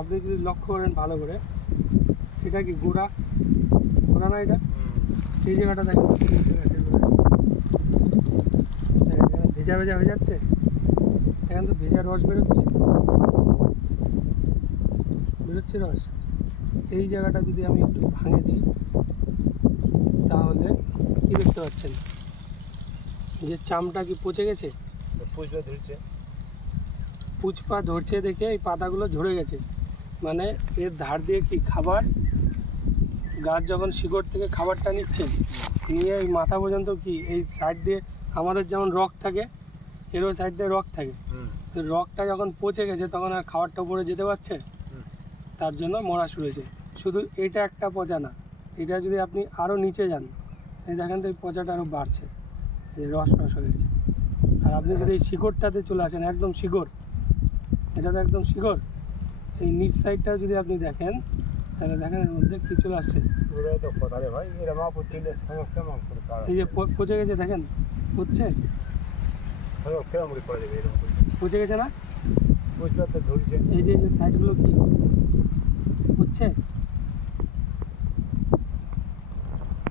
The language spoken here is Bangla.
আপনি যদি লক্ষ্য করেন ভালো করে, এটা কি গোড়া গোড়া না? এটা এই জায়গাটা দেখেন ভেজা ভেজা হয়ে যাচ্ছে, এখান তো ভেজা রস বেরোচ্ছে রস। এই জায়গাটা যদি আমি একটু ভাঙে দিই তাহলে কি দেখতে পাচ্ছেন যে চামটা কি পচে গেছে, পুচপা ধরছে দেখে এই পাতাগুলো ঝরে গেছে। মানে এর ধার দিয়ে কি খাবার, গাছ যখন শিকড় থেকে খাবারটা নিচ্ছে, নিয়ে এই মাথা পর্যন্ত কি এই সাইড দিয়ে আমাদের যেমন রক থাকে, এরও সাইড দিয়ে রক থাকে, তো রকটা যখন পচে গেছে তখন আর খাবারটা উপরে যেতে পারছে, তার জন্য মরা শুরু হয়েছে। শুধু এটা একটা পচা না, এটা যদি আপনি আরও নিচে যান, এই দেখেন তো এই পচাটা আরও বাড়ছে, এই রস হয়ে গেছে। আর আপনি যদি এই শিকড়টাতে চলে আসেন, একদম শিকড়, এটা তো একদম শিকড়, এই নিচ সাইডটা যদি আপনি দেখেন তাহলে দেখেন এর মধ্যে কী চলে আসছে, এই যে পচে গেছে, দেখেন পচছে, পচে গেছে না? এই যে সাইডগুলো কি পচছে,